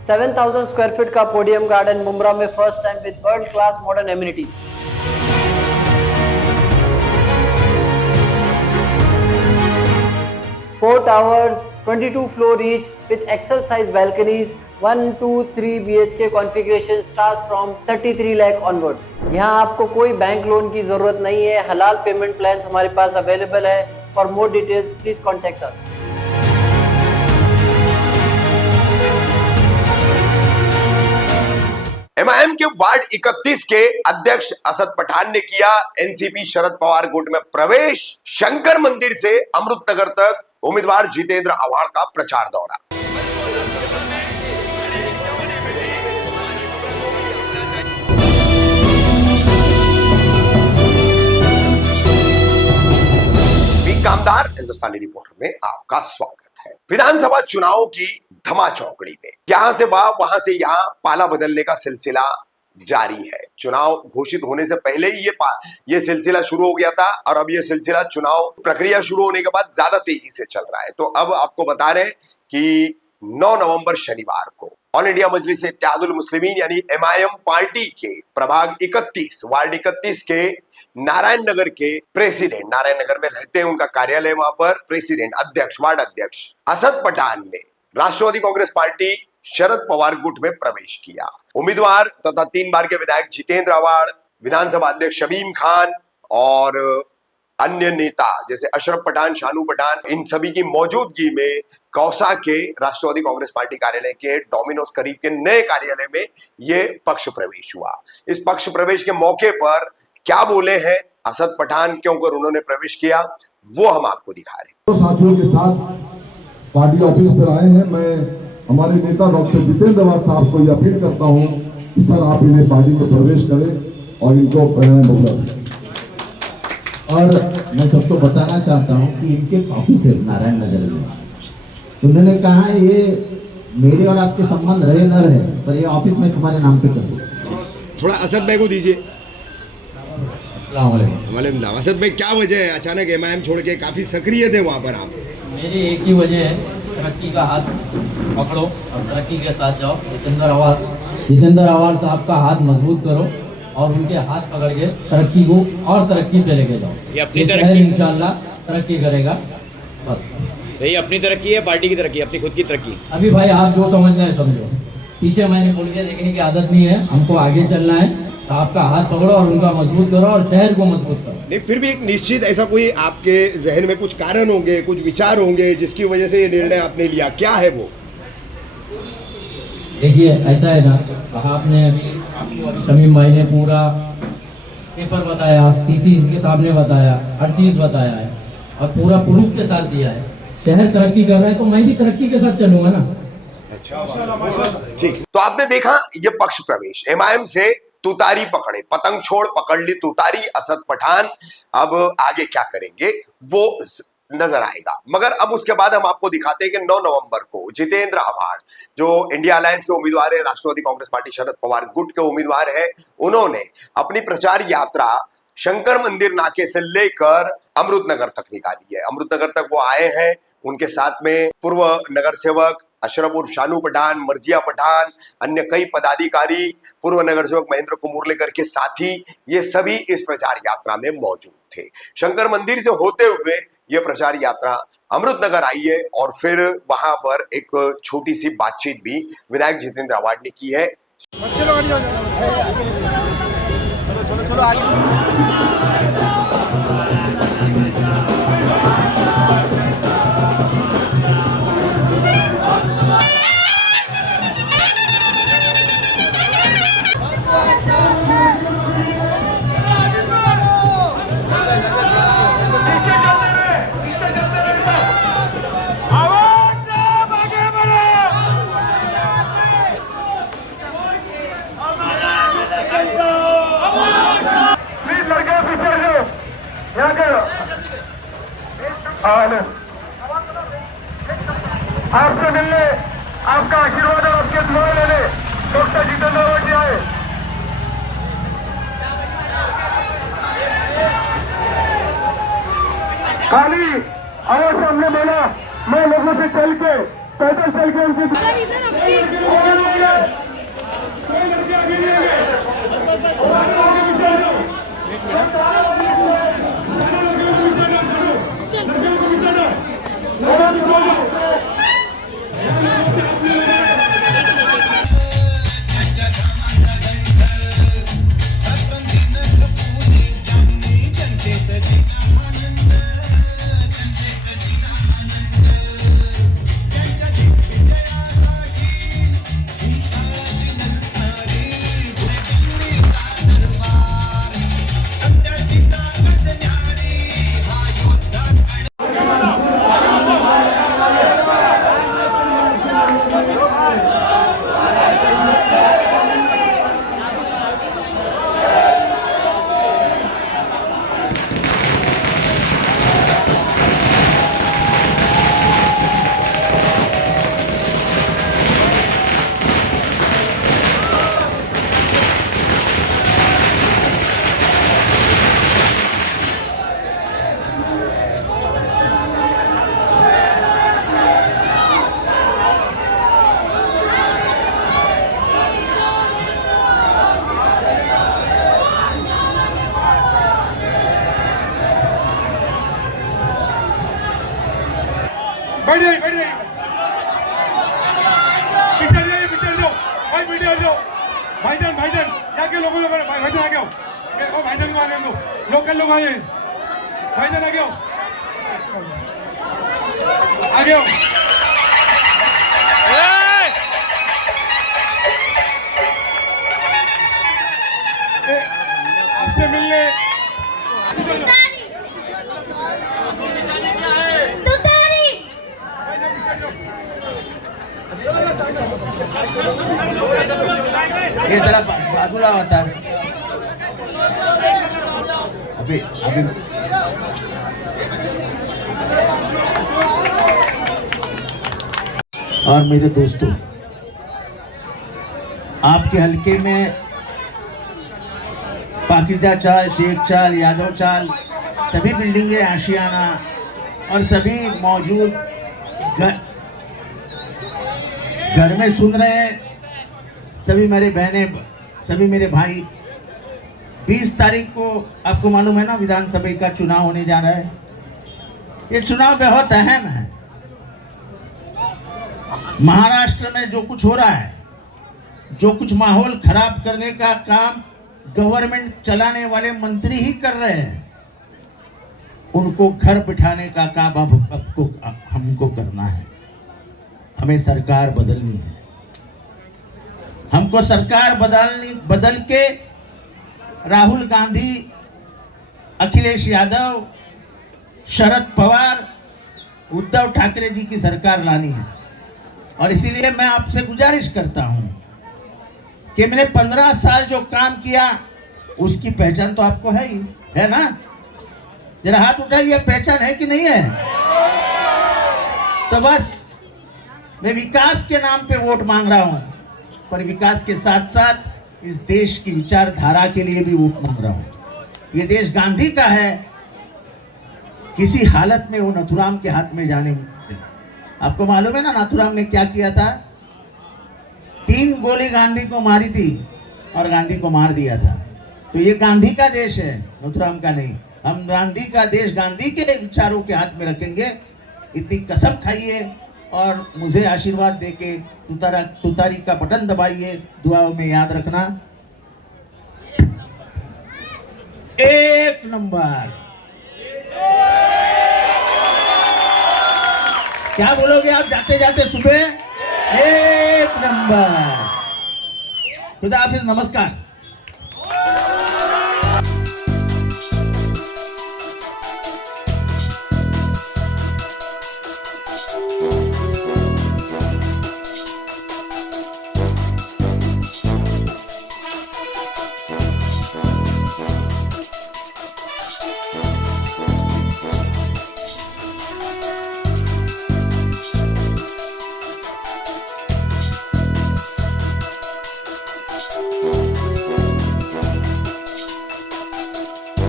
7,000 square feet का podium garden Mumbra में first time with world class modern amenities. Four towers, 22 floor each with excel size balconies, 1, 2, 3 BHK configuration starts from 33 lakh onwards। यहाँ आपको कोई bank loan की जरूरत नहीं है, हलाल पेमेंट प्लान्स हमारे पास अवेलेबल है। For more details please contact us. MIM के वार्ड 31 के अध्यक्ष असद पठान ने किया एनसीपी शरद पवार गुट में प्रवेश। शंकर मंदिर से अमृतनगर तक उम्मीदवार जितेंद्र आव्हाड का प्रचार दौरा। कामदार हिंदुस्तानी रिपोर्टर में आपका स्वागत है। विधानसभा चुनाव की धमाचौकड़ी में यहां से वहां से यहां पाला बदलने का सिलसिला जारी है। चुनाव घोषित होने से पहले ही ये सिलसिला शुरू हो गया था और अब ये सिलसिला चुनाव प्रक्रिया शुरू होने के बाद ज्यादा तेजी से चल रहा है। तो अब आपको बता रहे हैं कि 9 नवंबर शनिवार को ऑल इंडिया मजलिस इत्तेहादुल मुस्लिमीन यानी एमआईएम पार्टी के प्रभाग 31 वार्ड 31 के नारायण नगर के प्रेसिडेंट, नारायण नगर में रहते हैं, उनका कार्यालय वहां पर, प्रेसिडेंट अध्यक्ष वार्ड अध्यक्ष असद पठान ने राष्ट्रवादी कांग्रेस पार्टी शरद पवार गुट में प्रवेश किया। उम्मीदवार तथा 3 बार के विधायक जितेंद्र आव्हाड, विधानसभा अध्यक्ष शमीम खान और अन्य नेता जैसे अशरफ पठान, शानू पठान, इन सभी की मौजूदगी में कौसा के राष्ट्रवादी कांग्रेस पार्टी कार्यालय के डोमिनोज करीब के नए कार्यालय में यह पक्ष प्रवेश हुआ। इस पक्ष प्रवेश के मौके पर क्या बोले हैं असद पठान, क्यों कर उन्होंने प्रवेश किया, वो हम आपको दिखा रहे हैं। तो साथियों के साथ पार्टी ऑफिस पर आए हैं। मैं हमारे नेता डॉक्टर जितेंद्र आव्हाड साहब को यह अपील करता हूं कि सर आप इन्हें पार्टी में प्रवेश करें और इनको प्रेरणा। और मैं सबको बताना चाहता हूं कि इनके ऑफिस है नारायण नगर में। उन्होंने कहा ये मेरे और आपके संबंध रहे न रहे पर ये ऑफिस में तुम्हारे नाम पे कर दूं। थोड़ा असद भाई को दीजिए। वालेकुम। असद भाई, क्या वजह है अचानक एमआईएम छोड़ के काफी सक्रिय थे वहां पर आप? मेरी एक ही वजह है, तरक्की का हाथ पकड़ो और तरक्की के साथ जाओ। जितेंद्र आव्हाड साहब का हाथ मजबूत करो और उनके हाथ पकड़ के तरक्की को और तरक्की पे लेके जाओ। ये अपनी तरक्की इंशाल्लाह तरक्की करेगा। बस सही, अपनी तरक्की है, पार्टी की तरक्की, अपनी खुद की तरक्की। अभी भाई आप जो समझना है समझो, पीछे मैंने बोल के देखने की आदत नहीं है, हमको आगे चलना है। साहब का हाथ पकड़ो और उनका मजबूत करो और शहर को मजबूत करो। नहीं, फिर भी एक निश्चित ऐसा कोई आपके जहन में कुछ कारण होंगे, कुछ विचार होंगे जिसकी वजह से ये निर्णय आपने लिया, क्या है वो? देखिए ऐसा है ना, आपने अभी शमीम भाई ने पूरा पेपर बताया, सीसी के सामने बताया, हर चीज बताया है और पूरा प्रूफ के साथ दिया है। शहर तरक्की कर रहा है तो मैं भी तरक्की के साथ चलूंगा ना। अच्छा, ठीक। तो आपने देखा ये पक्ष प्रवेश, एमआईएम से तुतारी पकड़े, पतंग छोड़ पकड़ ली तुतारी असद पठान। अब आगे क्या करेंगे वो नजर आएगा, मगर अब उसके बाद हम आपको दिखाते हैं कि 9 नवंबर को जितेंद्र आव्हाड जो इंडिया अलायंस के उम्मीदवार है, राष्ट्रवादी कांग्रेस पार्टी शरद पवार गुट के उम्मीदवार है, उन्होंने अपनी प्रचार यात्रा शंकर मंदिर नाके से लेकर अमृतनगर तक निकाली है। अमृतनगर तक वो आए हैं, उनके साथ में पूर्व नगर सेवक अशरफ उर्फ शानू पठान, मर्जिया पठान, अन्य कई पदाधिकारी, पूर्व नगर सेवक महेंद्र कुमुरलेकर के साथी, ये सभी इस प्रचार यात्रा में मौजूद थे। शंकर मंदिर से होते हुए ये प्रचार यात्रा अमृतनगर आई है और फिर वहां पर एक छोटी सी बातचीत भी विधायक जितेंद्र आव्हाड ने की है। चलो आगे। आपसे मिलने, आपका आशीर्वाद और आपके दुआ लेने डॉक्टर जितेंद्र आव्हाड जी आए। खाली आवाज से हमने बोला, मैं लोगों से चल के पैदल चल के उनकी कर दो। भाईजान यहाँ के लोगों भाईजान आ गया ओ भाईजान को आने दो, लोकल लोग आए हैं। भाईजान आ गया आपसे मिलने ये जरा बाजूला होता है अभी और मेरे दोस्तों, आपके हलके में पाकिजा चाल, शेख चाल, यादव चाल, सभी बिल्डिंगें आशियाना और सभी मौजूद घर में सुन रहे हैं सभी मेरे बहनें, सभी मेरे भाई। 20 तारीख को आपको मालूम है ना, विधानसभा का चुनाव होने जा रहा है। ये चुनाव बहुत अहम है। महाराष्ट्र में जो कुछ हो रहा है, जो कुछ माहौल खराब करने का काम गवर्नमेंट चलाने वाले मंत्री ही कर रहे हैं, उनको घर बिठाने का काम हमको करना है। हमें सरकार बदलनी है। हमको सरकार बदल के राहुल गांधी, अखिलेश यादव, शरद पवार, उद्धव ठाकरे जी की सरकार लानी है। और इसीलिए मैं आपसे गुजारिश करता हूं कि मैंने 15 साल जो काम किया उसकी पहचान तो आपको है ही, है ना? जरा हाथ उठाइए, पहचान है कि नहीं है? तो बस मैं विकास के नाम पे वोट मांग रहा हूं, पर विकास के साथ साथ इस देश की विचारधारा के लिए भी वोट मांग रहा हूं। ये देश गांधी का है, किसी हालत में वो नथुराम के हाथ में जाने। आपको मालूम है ना नथुराम ने क्या किया था? 3 गोली गांधी को मारी थी और गांधी को मार दिया था। तो ये गांधी का देश है, नथुराम का नहीं। हम गांधी का देश गांधी के विचारों के हाथ में रखेंगे, इतनी कसम खाइए और मुझे आशीर्वाद देके तुतारी का बटन दबाइए। दुआओं में याद रखना। 1 नंबर। क्या बोलोगे आप जाते जाते सुबह? 1 नंबर। खुदा हाफिज, नमस्कार।